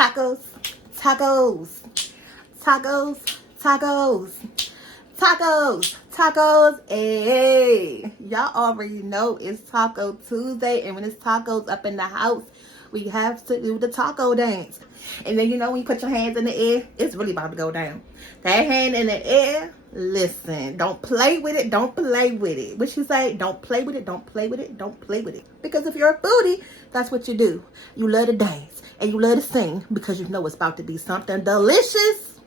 Tacos, tacos, tacos, tacos, tacos, tacos. Hey, y'all already know it's Taco Tuesday, and when it's tacos up in the house, we have to do the taco dance. And then, you know, when you put your hands in the air, it's really about to go down. That hand in the air, listen, don't play with it, don't play with it. What you say? Don't play with it, don't play with it, don't play with it. Because if you're a foodie, that's what you do. You love to dance and you love to sing because you know it's about to be something delicious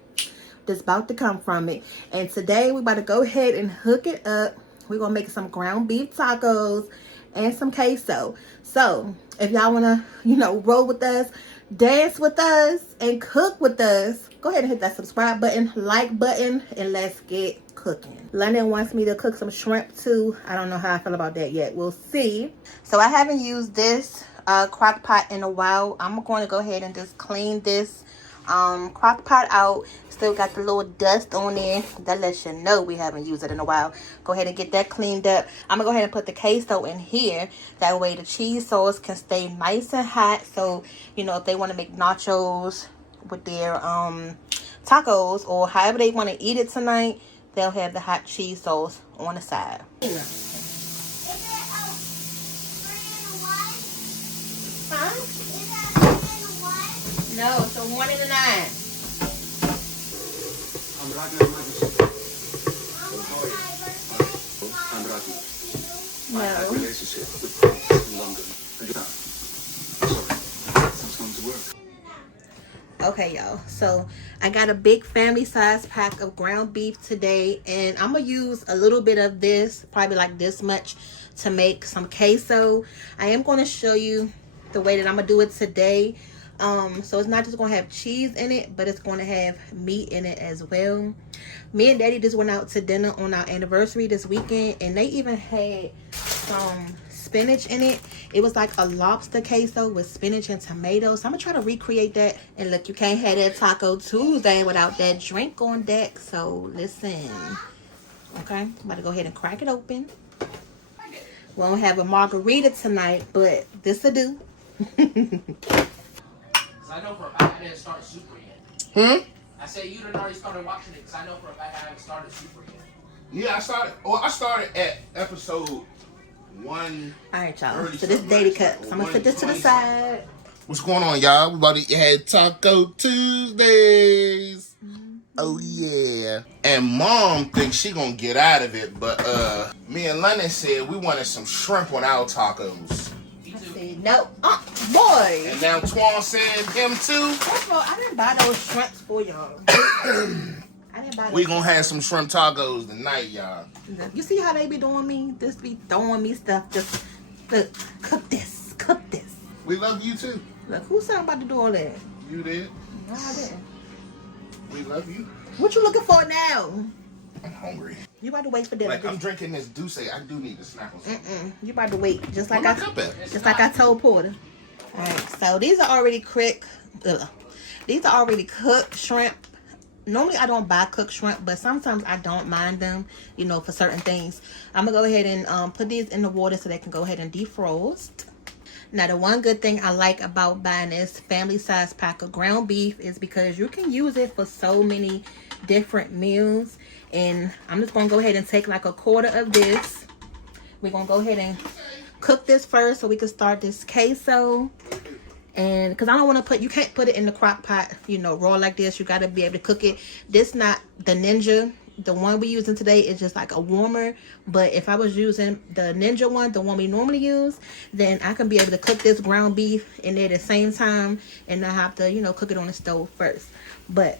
that's about to come from it. And today we're about to go ahead and hook it up. We're going to make some ground beef tacos and some queso. So if y'all want to, you know, roll with us, dance with us, and cook with us, go ahead and hit that subscribe button, like button, and let's get cooking. London wants me to cook some shrimp too. I don't know how I feel about that yet. We'll see. So I haven't used this crock pot in a while. I'm going to go ahead and just clean this crock pot out. Still got the little dust on there. That lets you know we haven't used it in a while. Go ahead and get that cleaned up. I'm gonna go ahead and put the queso in here. That way the cheese sauce can stay nice and hot. So, you know, if they want to make nachos with their tacos or however they want to eat it tonight, they'll have the hot cheese sauce on the side. No, it's a 1 and a 9. No. I have a relationship with Pham in London. Okay, y'all. So I got a big family size pack of ground beef today, and I'm gonna use a little bit of this, probably like this much, to make some queso. I am going to show you the way that I'm gonna do it today. So it's not just gonna have cheese in it, but it's gonna have meat in it as well. Me and Daddy just went out to dinner on our anniversary this weekend, and they even had some spinach in it. It was like a lobster queso with spinach and tomatoes. So I'm gonna try to recreate that. And look, you can't have that Taco Tuesday without that drink on deck. So listen, okay, I'm about to go ahead and crack it open. We won't have a margarita tonight, but this'll do. I know for a fact I didn't start Super yet. I said you didn't already started watching it because I know for a fact I haven't started Super yet. Yeah, I started at episode 1. Alright, y'all. So this daily cut. So I'm gonna put this to the side. What's going on, y'all? We about to have Taco Tuesdays. Oh yeah. And Mom thinks she gonna get out of it, but me and London said we wanted some shrimp on our tacos. No, boy. And now Twan said him too. First of all, I didn't buy those shrimps for y'all. I didn't buy those. We gonna have some shrimp tacos tonight, y'all. You see how they be doing me? Just be throwing me stuff. Just look, cook this, cook this. We love you too. Look, who said I'm about to do all that? You did. No, I didn't. We love you. What you looking for now? I'm hungry. You about to wait for dinner. Like I'm drinking this Douce. I do need to snack on something. You about to wait, just like Just like I told Porter. All right, so these are already cooked. These are already cooked shrimp. Normally I don't buy cooked shrimp, but sometimes I don't mind them, you know, for certain things. I'm gonna go ahead and put these in the water so they can go ahead and defrost. Now, the one good thing I like about buying this family size pack of ground beef is because you can use it for so many different meals. And I'm just gonna go ahead and take like a quarter of this. We're gonna go ahead and cook this first so we can start this queso. And because I don't want to put, you can't put it in the crock pot, you know, raw like this. You got to be able to cook it. This not the Ninja. The one we're using today is just like a warmer. But if I was using the Ninja one, the one we normally use, then I can be able to cook this ground beef in there at the same time and not have to, you know, cook it on the stove first. But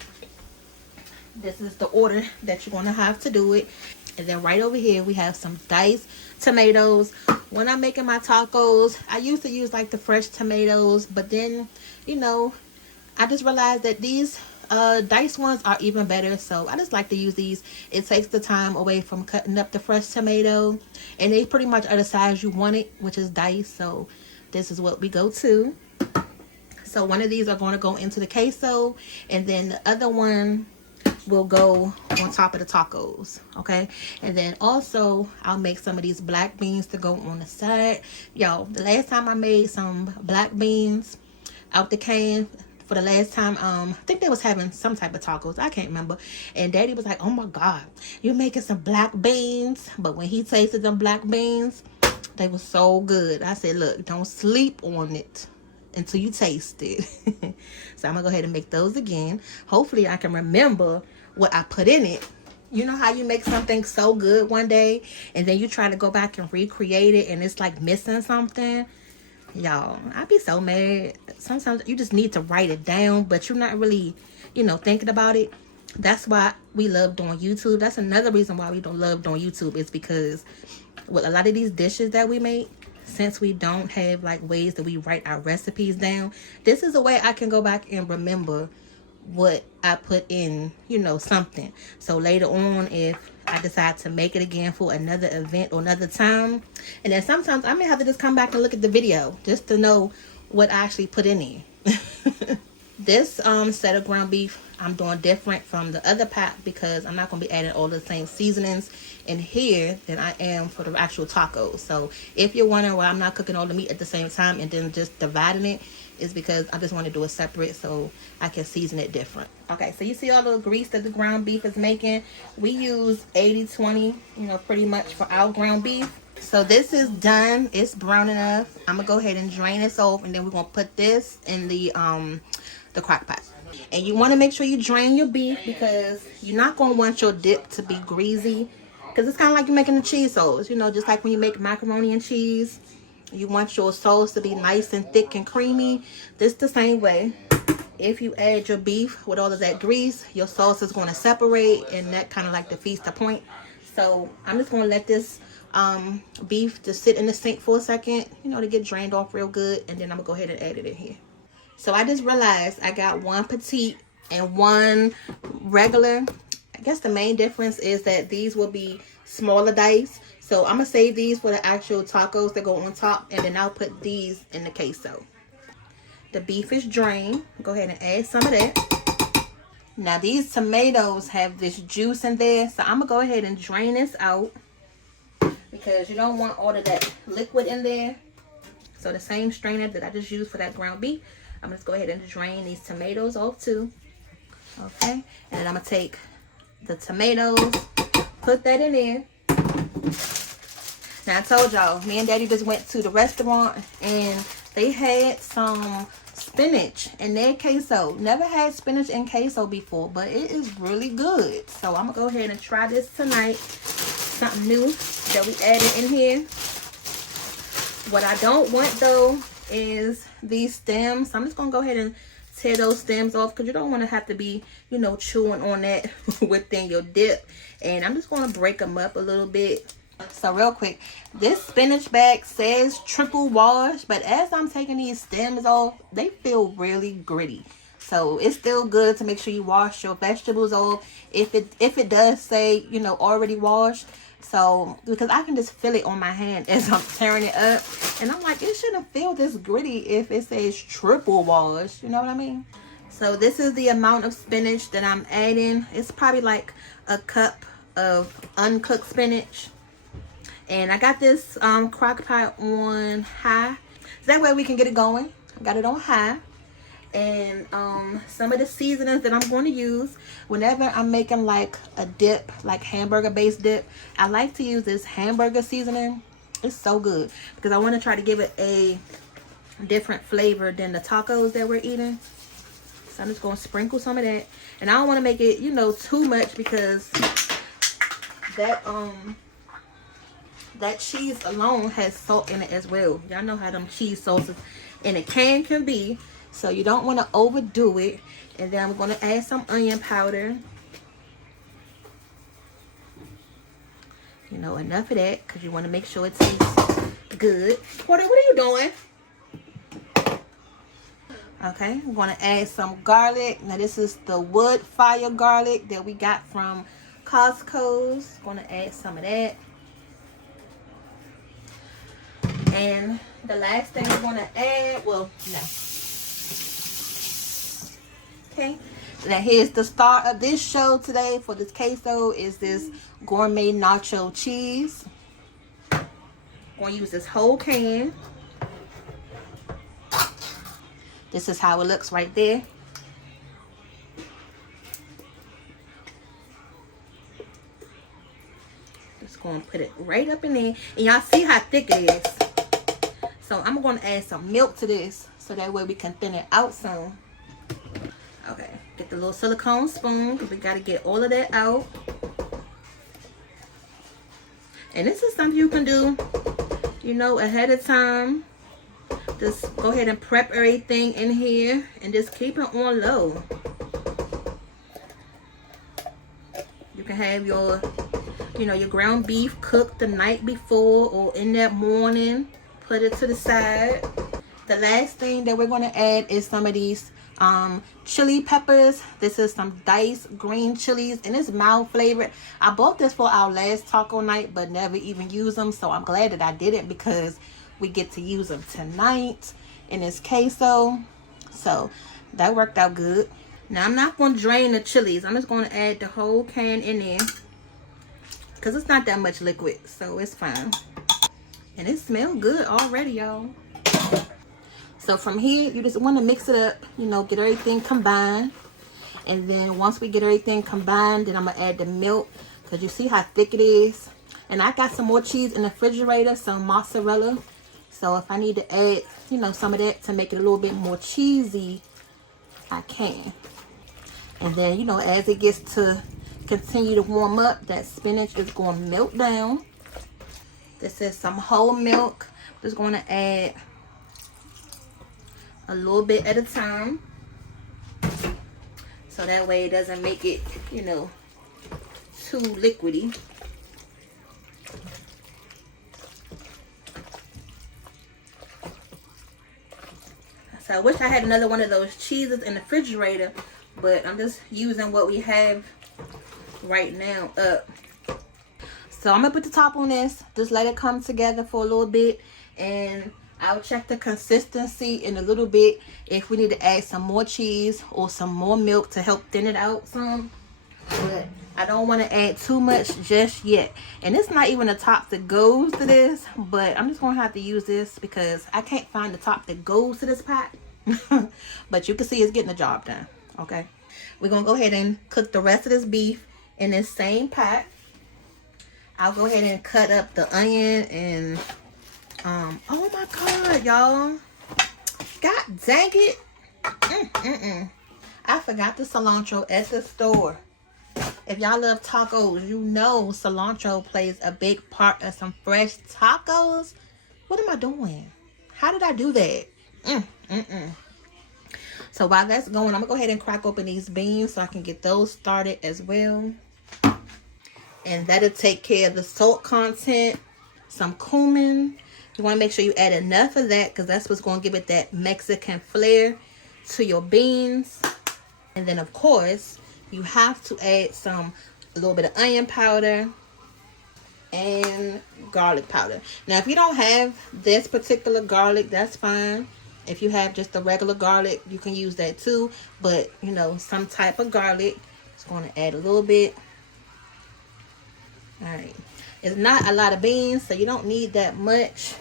this is the order that you're going to have to do it. And then right over here, we have some diced tomatoes. When I'm making my tacos, I used to use like the fresh tomatoes. But then, you know, I just realized that these diced ones are even better. So I just like to use these. It takes the time away from cutting up the fresh tomato. And they pretty much are the size you want it, which is diced. So this is what we go to. So one of these are going to go into the queso. And then the other one will go on top of the tacos. Okay, and then also I'll make some of these black beans to go on the side. Yo, the last time I made some black beans out the can, for the last time. I think they was having some type of tacos. I can't remember. And Daddy was like, oh my God, you're making some black beans. But when he tasted them black beans, they were so good. I said, look, don't sleep on it until you taste it. So I'm gonna go ahead and make those again. Hopefully I can remember what I put in it. You know how you make something so good one day and then you try to go back and recreate it and it's like missing something? Y'all, I'd be so mad. Sometimes you just need to write it down, but you're not really, you know, thinking about it. That's why we love doing YouTube. That's another reason why we don't love doing YouTube, is because with a lot of these dishes that we make, since we don't have like ways that we write our recipes down, this is a way I can go back and remember what I put in, you know, something. So later on, if I decide to make it again for another event or another time, and then sometimes I may have to just come back and look at the video just to know what I actually put in there. This set of ground beef I'm doing different from the other pack because I'm not going to be adding all the same seasonings in here than I am for the actual tacos. So if you're wondering why I'm not cooking all the meat at the same time and then just dividing it, is because I just want to do it separate so I can season it different. Okay, so you see all the grease that the ground beef is making. We use 80-20, you know, pretty much for our ground beef. So this is done. It's brown enough. I'm gonna go ahead and drain this off, and then we're gonna put this in the crock pot. And you want to make sure you drain your beef because you're not gonna want your dip to be greasy, because it's kind of like you're making a cheese sauce, you know, just like when you make macaroni and cheese. You want your sauce to be nice and thick and creamy. This the same way. If you add your beef with all of that grease, your sauce is going to separate, and that kind of like defeats the point. So I'm just going to let this beef just sit in the sink for a second, you know, to get drained off real good, and then I'm gonna go ahead and add it in here. So I just realized I got one petite and one regular. I guess the main difference is that these will be smaller dice. So I'm gonna save these for the actual tacos that go on top, and then I'll put these in the queso. The beef is drained. Go ahead and add some of that. Now these tomatoes have this juice in there, so I'm gonna go ahead and drain this out because you don't want all of that liquid in there. So the same strainer that I just used for that ground beef, I'm gonna go ahead and drain these tomatoes off too. Okay, and then I'm gonna take the tomatoes, put that in there. Now I told y'all, me and Daddy just went to the restaurant and they had some spinach in their queso. Never had spinach in queso before, but it is really good. So I'm gonna go ahead and try this tonight. Something new that we added in here. What I don't want though is these stems. I'm just gonna go ahead and tear those stems off because you don't want to have to be, you know, chewing on that within your dip. And I'm just gonna break them up a little bit. So real quick, this spinach bag says triple wash, but as I'm taking these stems off, they feel really gritty. So it's still good to make sure you wash your vegetables off if it does say, you know, already washed. So because I can just feel it on my hand as I'm tearing it up, and I'm like, it shouldn't feel this gritty if it says triple wash, you know what I mean? So this is the amount of spinach that I'm adding. It's probably like a cup of uncooked spinach. And I got this crock pot on high, so that way we can get it going. I got it on high. And some of the seasonings that I'm going to use whenever I'm making like a dip, like hamburger based dip, I like to use this hamburger seasoning. It's so good because I want to try to give it a different flavor than the tacos that we're eating. So I'm just going to sprinkle some of that, and I don't want to make it, you know, too much because that cheese alone has salt in it as well. Y'all know how them cheese sauces in a can be. So you don't want to overdo it. And then I'm going to add some onion powder. You know, enough of that because you want to make sure it tastes good. Porter, what are you doing? Okay, I'm going to add some garlic. Now this is the wood fire garlic that we got from Costco's. Going to add some of that. And the last thing we're going to add, well, no. Okay, now here's the star of this show today for this queso is this gourmet nacho cheese. I'm going to use this whole can. This is how it looks right there. going to put it right up in there. And y'all see how thick it is. So I'm going to add some milk to this, so that way we can thin it out some. Okay, get the little silicone spoon, because we got to get all of that out. And this is something you can do, you know, ahead of time. Just go ahead and prep everything in here and just keep it on low. You can have your, you know, your ground beef cooked the night before or in that morning. Put it to the side. The last thing that we're going to add is some of these chili peppers. This is some diced green chilies, and it's mild flavored. I bought this for our last taco night, but never even used them. So I'm glad that I didn't, because we get to use them tonight in this queso. So that worked out good. Now I'm not going to drain the chilies. I'm just going to add the whole can in there, because it's not that much liquid, so it's fine. And it smells good already, y'all. So from here, you just want to mix it up, you know, get everything combined. And then once we get everything combined, then I'm going to add the milk, because you see how thick it is. And I got some more cheese in the refrigerator, some mozzarella. So if I need to add, you know, some of that to make it a little bit more cheesy, I can. And then, you know, as it gets to continue to warm up, that spinach is going to melt down. This is some whole milk. Just going to add a little bit at a time, so that way it doesn't make it, you know, too liquidy. So I wish I had another one of those cheeses in the refrigerator, but I'm just using what we have right now up. So I'm gonna put the top on this, just let it come together for a little bit, and I'll check the consistency in a little bit if we need to add some more cheese or some more milk to help thin it out some. But I don't want to add too much just yet. And it's not even the top that goes to this, but I'm just going to have to use this because I can't find the top that goes to this pot. But you can see it's getting the job done. Okay. We're going to go ahead and cook the rest of this beef in this same pot. I'll go ahead and cut up the onion and oh my god, y'all, god dang it, I forgot the cilantro at the store. If y'all love tacos, you know cilantro plays a big part of some fresh tacos. What am I doing? How did I do that? So while that's going, I'm gonna go ahead and crack open these beans so I can get those started as well. And that'll take care of the salt content. Some cumin. You want to make sure you add enough of that, because that's what's going to give it that Mexican flair to your beans. And then, of course, you have to add a little bit of onion powder and garlic powder. Now, if you don't have this particular garlic, that's fine. If you have just the regular garlic, you can use that too. But, you know, some type of garlic. Just going to add a little bit. All right. It's not a lot of beans, so you don't need that much.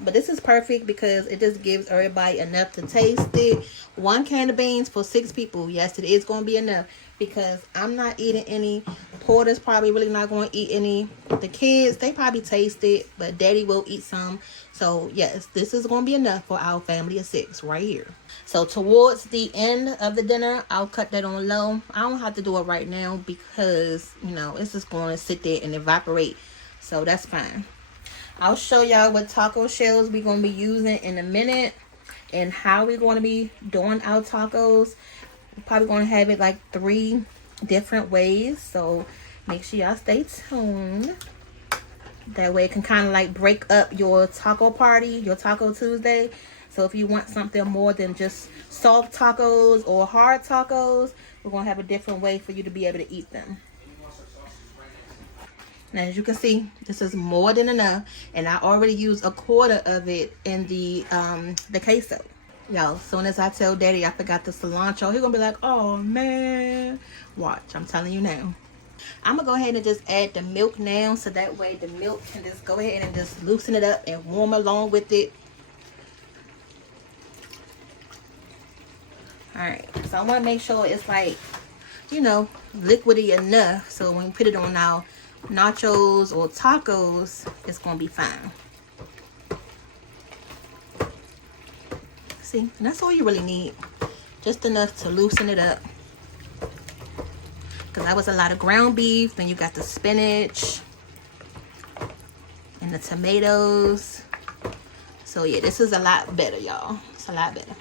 But this is perfect because it just gives everybody enough to taste it. 1 can of beans for 6 people. Yes, it is going to be enough because I'm not eating any. Porter's probably really not going to eat any. The kids, they probably taste it, but Daddy will eat some. So, yes, this is going to be enough for our family of 6 right here. So, towards the end of the dinner, I'll cut that on low. I don't have to do it right now because, you know, it's just going to sit there and evaporate. So, that's fine. I'll show y'all what taco shells we're going to be using in a minute and how we're going to be doing our tacos. We're probably going to have it like 3 different ways. So, make sure y'all stay tuned. That way it can kind of like break up your taco party, your Taco Tuesday. So if you want something more than just soft tacos or hard tacos, we're going to have a different way for you to be able to eat them. Now, as you can see, this is more than enough. And I already used 1/4 of it in the queso. Y'all, as soon as I tell Daddy I forgot the cilantro, he's going to be like, oh, man. Watch, I'm telling you now. I'm going to go ahead and just add the milk now, so that way the milk can just go ahead and just loosen it up and warm along with it. Alright, so I want to make sure it's like, you know, liquidy enough, so when we put it on our nachos or tacos, it's gonna be fine. See, and that's all you really need. Just enough to loosen it up. Because that was a lot of ground beef. Then you got the spinach and the tomatoes. So yeah, this is a lot better, y'all. It's a lot better.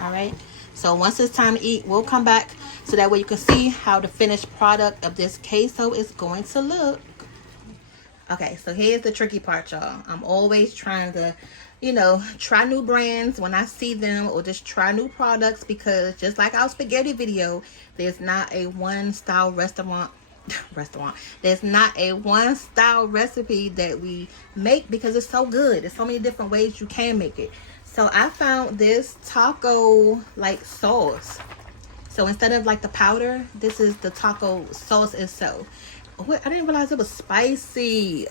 All right. So once it's time to eat, we'll come back so that way you can see how the finished product of this queso is going to look. Okay, so here's the tricky part, y'all. I'm always trying to, you know, try new brands when I see them, or just try new products, because just like our spaghetti video, there's not a one style restaurant. There's not a one style recipe that we make, because it's so good. There's so many different ways you can make it. So I found this taco like sauce. So instead of like the powder, this is the taco sauce itself. Oh, I didn't realize it was spicy.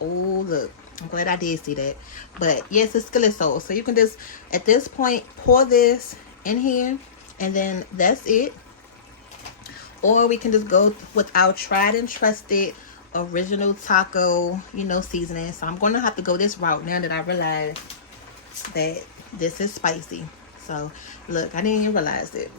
Oh, look. I'm glad I did see that. But yes, it's skillet sauce. So you can just, at this point, pour this in here, and then that's it. Or we can just go with our tried and trusted original taco, you know, seasoning. So I'm going to have to go this route now that I realize that this is spicy. So look, I didn't even realize it.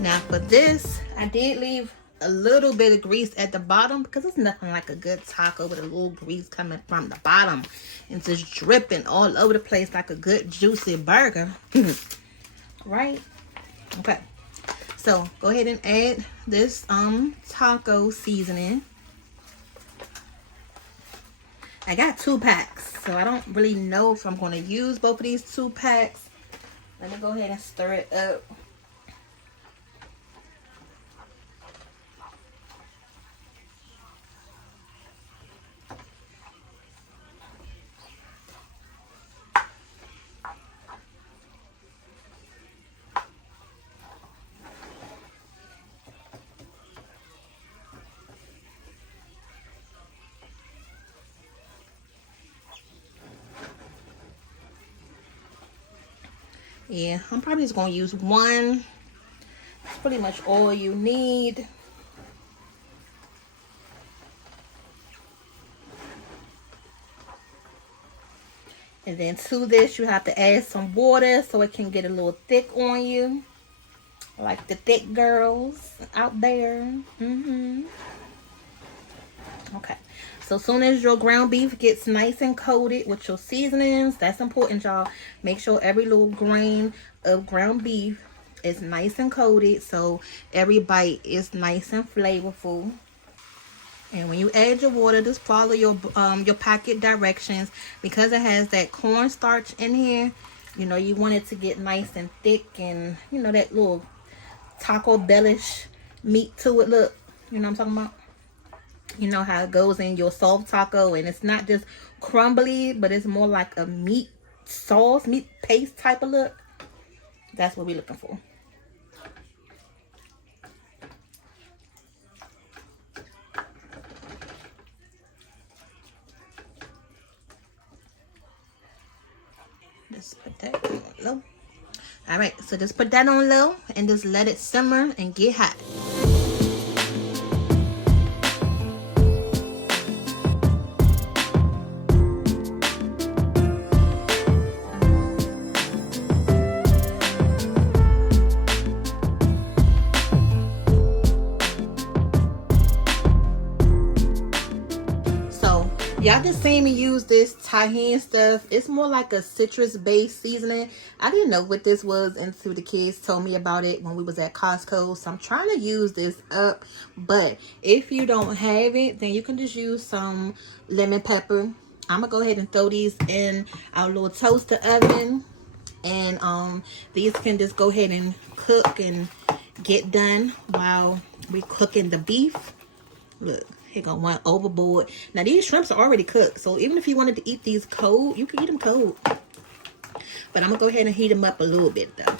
Now for this, I did leave a little bit of grease at the bottom, because it's nothing like a good taco with a little grease coming from the bottom and just dripping all over the place like a good juicy burger. Right? Okay. So go ahead and add this taco seasoning. I got 2 packs, so I don't really know if I'm going to use both of these 2 packs. Let me go ahead and stir it up. Yeah, I'm probably just going to use 1. That's pretty much all you need. And then to this, you have to add some water so it can get a little thick on you. Like the thick girls out there. Okay. So as soon as your ground beef gets nice and coated with your seasonings, that's important, y'all. Make sure every little grain of ground beef is nice and coated, so every bite is nice and flavorful. And when you add your water, just follow your packet directions, because it has that cornstarch in here. You know, you want it to get nice and thick, and you know, that little Taco Bellish meat to it. Look, you know what I'm talking about? You know how it goes in your soft taco, and it's not just crumbly, but it's more like a meat sauce, meat paste type of look. That's what we're looking for. Just put that on low. All right, so just put that on low and just let it simmer and get hot. Y'all just seen me use this tahini stuff. It's more like a citrus based seasoning. I didn't know what this was until the kids told me about it when we was at Costco. So I'm trying to use this up. But if you don't have it, then you can just use some lemon pepper. I'm gonna go ahead and throw these in our little toaster oven. And these can just go ahead and cook and get done while we cooking the beef. Look. Here go one overboard. Now these shrimps are already cooked, so even if you wanted to eat these cold, you can eat them cold. But I'm gonna go ahead and heat them up a little bit though.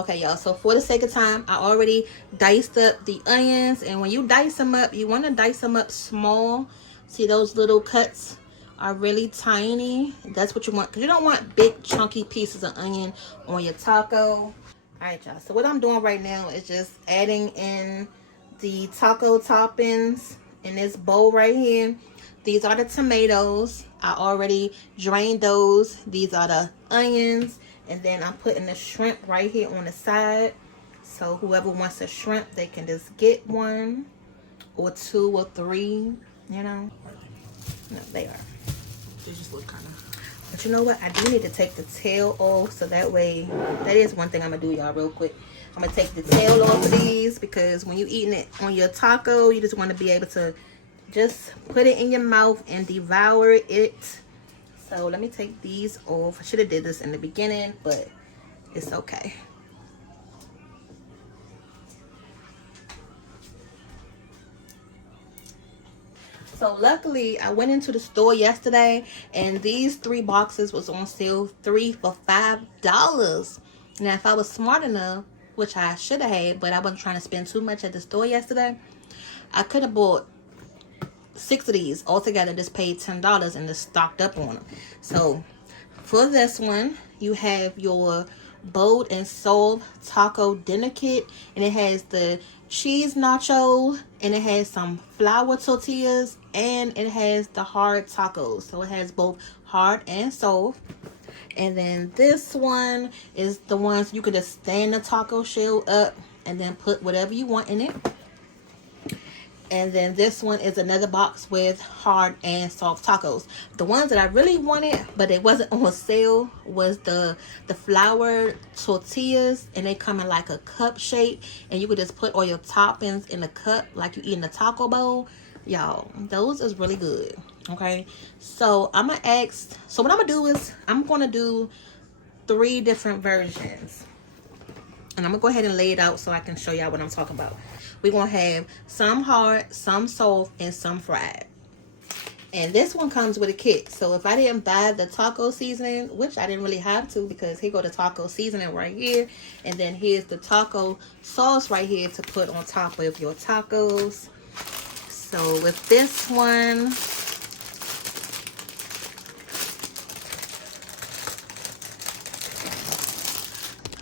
Okay, y'all, so for the sake of time, I already diced up the onions. And when you dice them up, you want to dice them up small. See, those little cuts are really tiny. That's what you want, because you don't want big chunky pieces of onion on your taco. All right, y'all, so what I'm doing right now is just adding in the taco toppings in this bowl right here. These are the tomatoes. I already drained those. These are the onions. And then I'm putting the shrimp right here on the side. So whoever wants a shrimp, they can just get one or two or three, you know. No, they are. They just look kind of. But you know what? I do need to take the tail off. So that way, that is one thing I'm going to do, y'all, real quick. I'm going to take the tail off of these. Because when you're eating it on your taco, you just want to be able to just put it in your mouth and devour it. So let me take these off. I should have did this in the beginning, but it's okay. So luckily, I went into the store yesterday, and these 3 boxes was on sale, 3 for $5. Now, if I was smart enough, which I should have had, but I wasn't trying to spend too much at the store yesterday, I could have bought 6 of these altogether. Just paid $10 and just stocked up on them. So for this one, you have your bold and soul taco dinner kit, and it has the cheese nacho, and it has some flour tortillas, and it has the hard tacos. So it has both hard and soft. And then this one is the ones you could just stand the taco shell up and then put whatever you want in it. And then this one is another box with hard and soft tacos. The ones that I really wanted, but it wasn't on sale, was the flour tortillas. And they come in like a cup shape. And you could just put all your toppings in a cup like you eat in a taco bowl. Y'all, those is really good. Okay. So I'm going to ask. So what I'm going to do is I'm going to do 3 different versions. And I'm going to go ahead and lay it out so I can show y'all what I'm talking about. We're going to have some hard, some soft, and some fried. And this one comes with a kit. So if I didn't buy the taco seasoning, which I didn't really have to, because here go the taco seasoning right here. And then here's the taco sauce right here to put on top of your tacos. So with this one,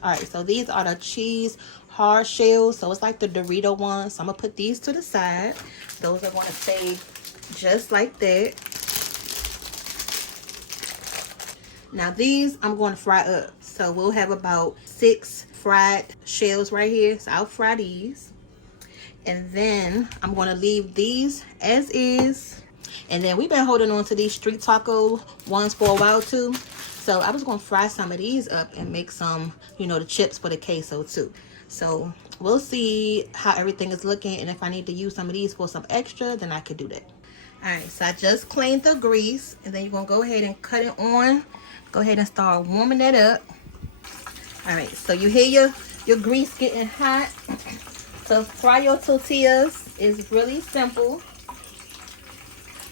all right, so these are the cheese hard shells. So it's like the Dorito ones. So I'm gonna put these to the side. Those are going to stay just like that. Now these I'm going to fry up. So we'll have about 6 fried shells right here. So I'll fry these. And then I'm going to leave these as is. And then we've been holding on to these street taco ones for a while too. So I was going to fry some of these up and make some, you know, the chips for the queso too. So we'll see how everything is looking. And if I need to use some of these for some extra, then I could do that. All right, so I just cleaned the grease. And then you're going to go ahead and cut it on. Go ahead and start warming that up. All right, so you hear your grease getting hot. So fry your tortillas is really simple.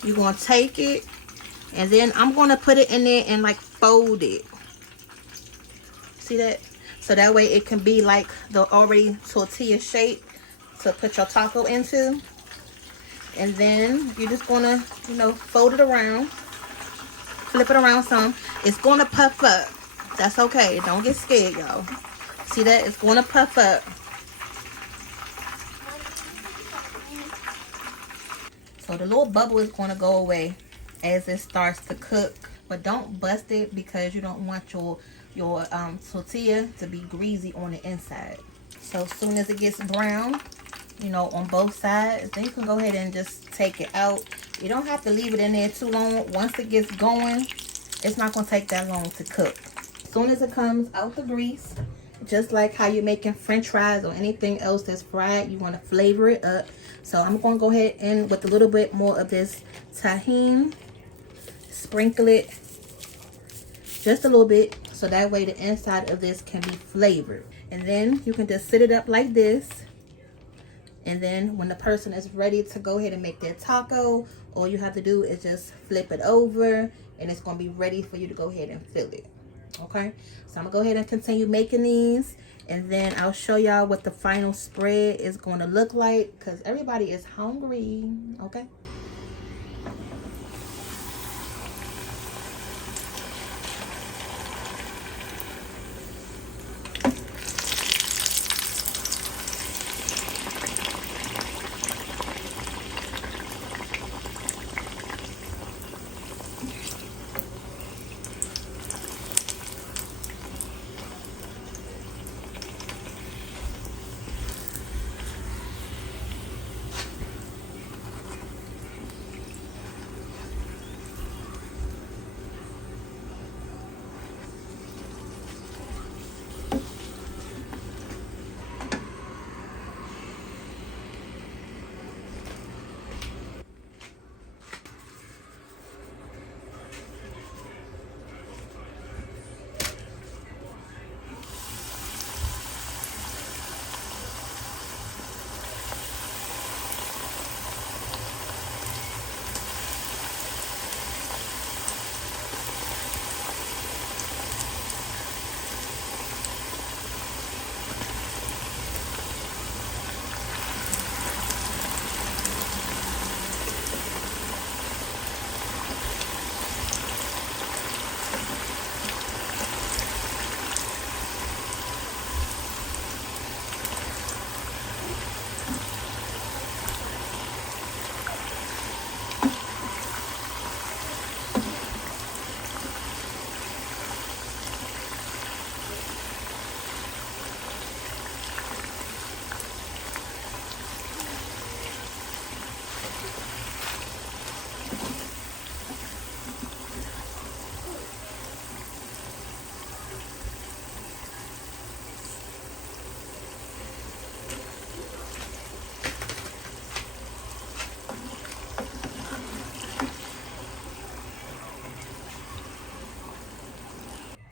You're going to take it. And then I'm going to put it in there and like fold it. See that? So that way it can be like the already tortilla shape to put your taco into. And then you're just going to, you know, fold it around. Flip it around some. It's going to puff up. That's okay. Don't get scared, y'all. See that? It's going to puff up. So the little bubble is going to go away as it starts to cook. But don't bust it because you don't want your tortilla to be greasy on the inside. So as soon as it gets brown, you know, on both sides, then you can go ahead and just take it out. You don't have to leave it in there too long. Once it gets going, it's not going to take that long to cook. As soon as it comes out the grease, just like how you're making french fries or anything else that's fried, you want to flavor it up. So I'm going to go ahead and with a little bit more of this tahini, sprinkle it just a little bit so that way the inside of this can be flavored. And then you can just sit it up like this. And then when the person is ready to go ahead and make their taco, all you have to do is just flip it over and it's going to be ready for you to go ahead and fill it. Okay, so I'm gonna go ahead and continue making these, And then I'll show y'all what the final spread is going to look like, because everybody is hungry. Okay.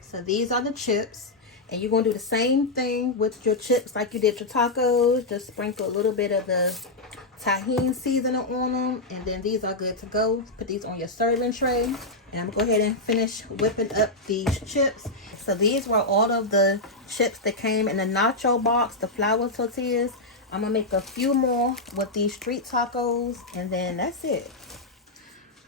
So these are the chips, and you're going to do the same thing with your chips like you did your tacos. Just sprinkle a little bit of the tahini seasoning on them, and then these are good to go. Put these on your serving tray, and I'm going to go ahead and finish whipping up these chips. So these were all of the chips that came in the nacho box, the flour tortillas. I'm going to make a few more with these street tacos, and then that's it.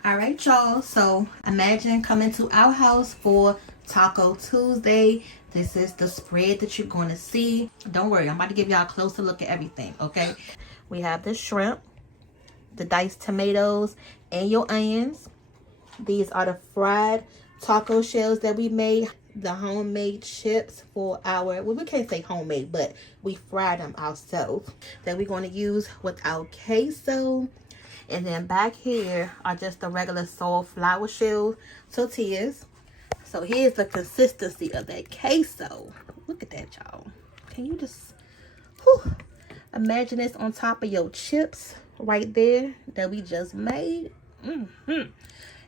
All right, y'all. So imagine coming to our house for Taco Tuesday. This is the spread that you're going to see. Don't worry, I'm about to give y'all a closer look at everything, okay? We have the shrimp, the diced tomatoes, and your onions. These are the fried taco shells that we made. The homemade chips for our, well, we can't say homemade, but we fried them ourselves. That we're going to use with our queso. And then back here are just the regular soft flour shell tortillas. So here's the consistency of that queso. Look at that, y'all. Can you just imagine this on top of your chips right there that we just made?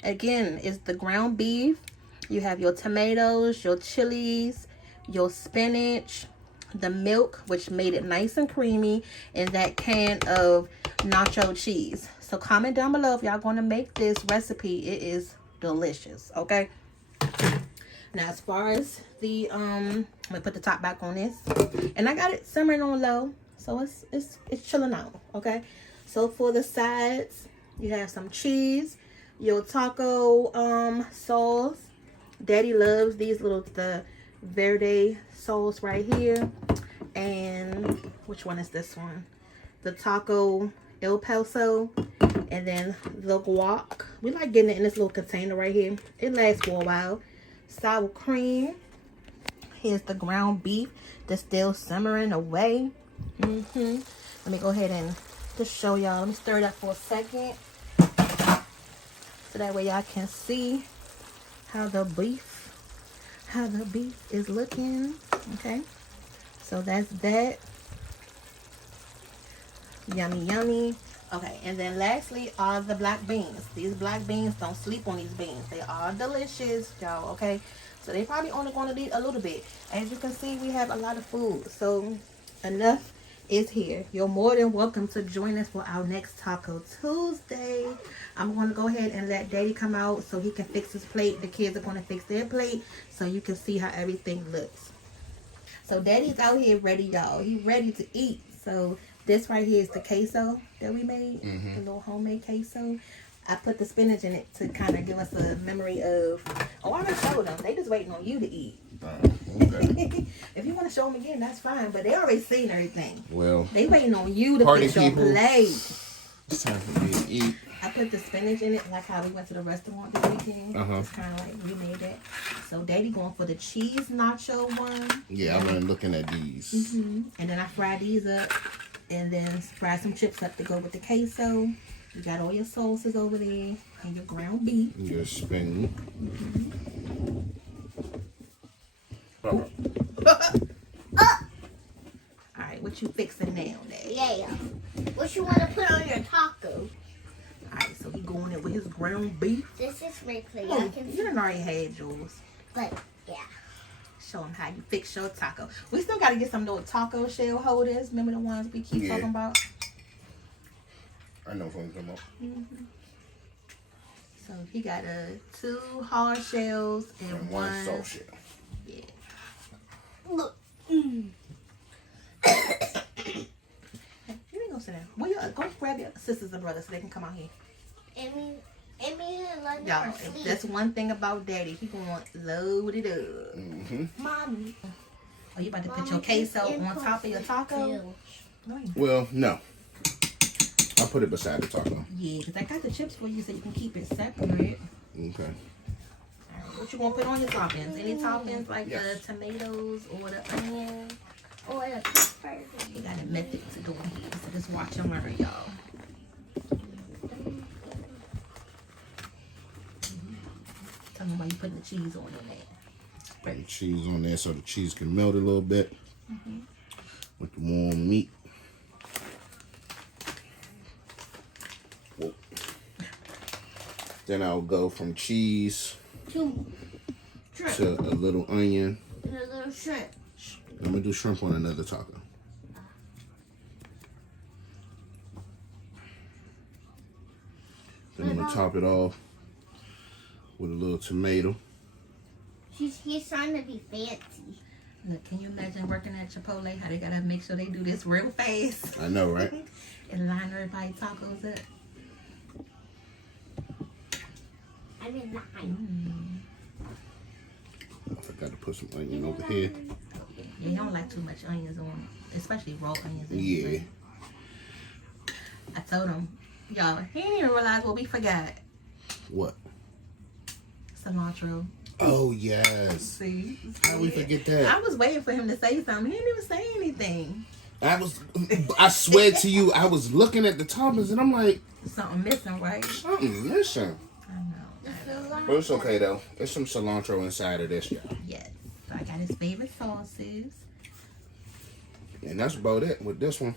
Again, it's the ground beef. You have your tomatoes, your chilies, your spinach, the milk, which made it nice and creamy, and that can of nacho cheese. So comment down below if y'all going to make this recipe. It is delicious, okay? Now, as far as the I'm gonna put the top back on this, and I got it simmering on low, so it's chilling out, okay? So for the sides, you have some cheese, your taco sauce. Daddy loves these little the verde sauce right here, and which one is this one? The taco El Paso, and then the guac. We like getting it in this little container right here. It lasts for a while. Sour cream. Here's the ground beef that's still simmering away. Let me go ahead and just show y'all. Let me stir it up for a second, so that way y'all can see how the beef is looking. Okay, so that's that. Yummy, yummy. Okay, and then lastly are the black beans. These black beans, don't sleep on these beans. They are delicious, y'all, okay? So they probably only going to need a little bit. As you can see, we have a lot of food. So enough is here. You're more than welcome to join us for our next Taco Tuesday. I'm going to go ahead and let Daddy come out so he can fix his plate. The kids are going to fix their plate so you can see how everything looks. So Daddy's out here ready, y'all. He ready to eat. So this right here is the queso that we made. The little homemade queso. I put the spinach in it to kind of give us a memory of. Oh, I already showed them. They just waiting on you to eat. Okay. If you want to show them again, that's fine. But they already seen everything. Well, They waiting on you to party fix your people. plate. It's time for me to eat. I put the spinach in it like how we went to the restaurant this weekend. It's kind of like we made that. So Daddy going for the cheese nacho one. Yeah, I've been looking at these. And then I fried these up. And then fry some chips up to go with the queso. You got all your sauces over there. And your ground beef. Your spoon. Alright, what you fixing now, Daddy? Yeah. What you want to put on your taco? Alright, so he going in with his ground beef. This is my plate. Oh, I can you done already had yours. but yeah. Show him how you fix your taco. We still got to get some little taco shell holders. Remember the ones we keep talking about? I know from come up. So he got 2 hard shells and One soft shell. Yeah. Look. You ain't gonna sit down. Well, go grab your sisters and brothers so they can come out here. Emmy and London Y'all, are if asleep. that's one thing about Daddy, he gonna load it up. Mommy. Oh, you about to put your queso on top of your taco? Well, no. I'll put it beside the taco. Yeah, because I got the chips for you so you can keep it separate. Okay. Alright, what you gonna put on your toppings? Any toppings like Yes. the tomatoes or the onion? Or the pepper. You got a method to doing here, so just watch and learn, y'all. Tell me why you putting the cheese on in there. Put the cheese on there so the cheese can melt a little bit with the warm meat. Whoa. Then I'll go from cheese Two. to a little onion. And a little shrimp. I'm gonna do shrimp on another taco. Then I'm gonna top it off with a little tomato. He's trying to be fancy. Look, can you imagine working at Chipotle? How they gotta make sure they do this real fast I know, right? and line everybody tacos up. I'm in line. I forgot to put some onion over here. Yeah, you don't like too much onions on, especially raw onions. Yeah. I told him, y'all, he didn't even realize what we forgot. What? Cilantro. Oh, yes. See? How we forget that? I was waiting for him to say something. He didn't even say anything. I swear to you, I was looking at the toppings and I'm like, Something missing, right? something's missing. I know. But it's okay though. There's some cilantro inside of this, y'all. Yes. So I got his favorite sauces. And that's about it with this one.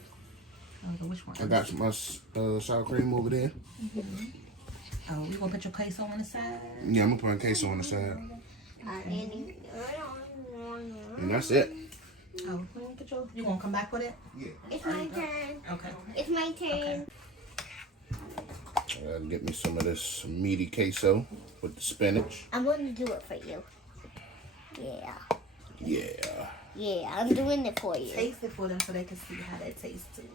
Oh, so which one? I got my sour cream over there. Oh, we gonna put your queso on the side? Yeah, I'm gonna put a queso on the side. And that's it. Oh, you gonna come back with it? Yeah. It's my turn. Okay. It's my turn. Get me some of this meaty queso with the spinach. I'm going to do it for you. Yeah. Yeah. Yeah, I'm doing it for you. Taste it for them so they can see how that tastes too.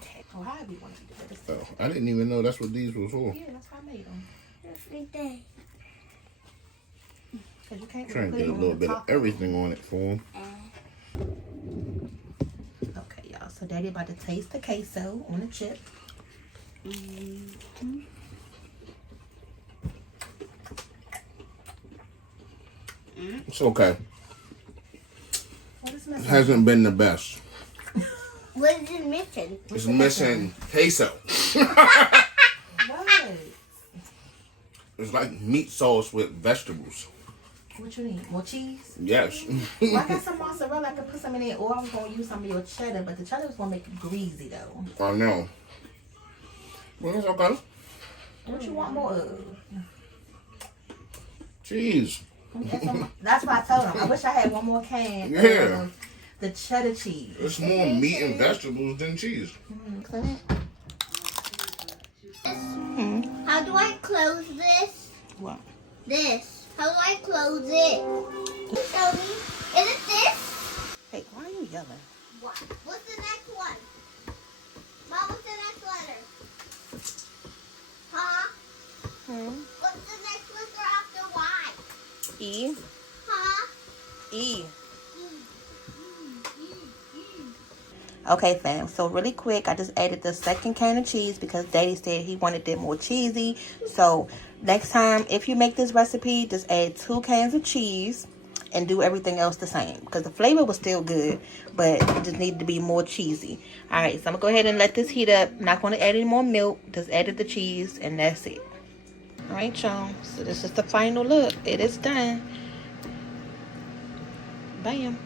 Okay. Oh, however you want to do that. Oh, I didn't even know that's what these was for. Yeah, that's why I made them. Every day. Cause you can't Trying to put get it a on little the bit of taco. everything on it for them. Okay, y'all. So Daddy about to taste the queso on the chip. It's okay. What is It missing? hasn't been the best. What is it missing? It's missing queso. What? It's like meat sauce with vegetables. What you need? More cheese? Yes. Well, I got some mozzarella. I could put some in there, or I was gonna use some of your cheddar, but the cheddar was gonna make it greasy though. I know. Well, it's okay. What you want more of? Cheese. That's why I told him. I wish I had one more can. Yeah. Of the cheddar cheese. It's more meat and vegetables than cheese. Clint? How do I close this? What? This. How do I close it? Tell me. Is it this? Hey, why are you yelling? What? What's the next one? Mom, what's the next letter? Huh? What's the next letter after Y? E. Huh? E. Okay, fam. So really quick, I just added the second can of cheese because Daddy said he wanted it more cheesy. So next time, if you make this recipe, just add 2 cans of cheese and do everything else the same because the flavor was still good, but it just needed to be more cheesy. All right, so I'm gonna go ahead and let this heat up. Not gonna add any more milk. Just added the cheese and that's it. All right, y'all. So this is the final look. It is done. Bam.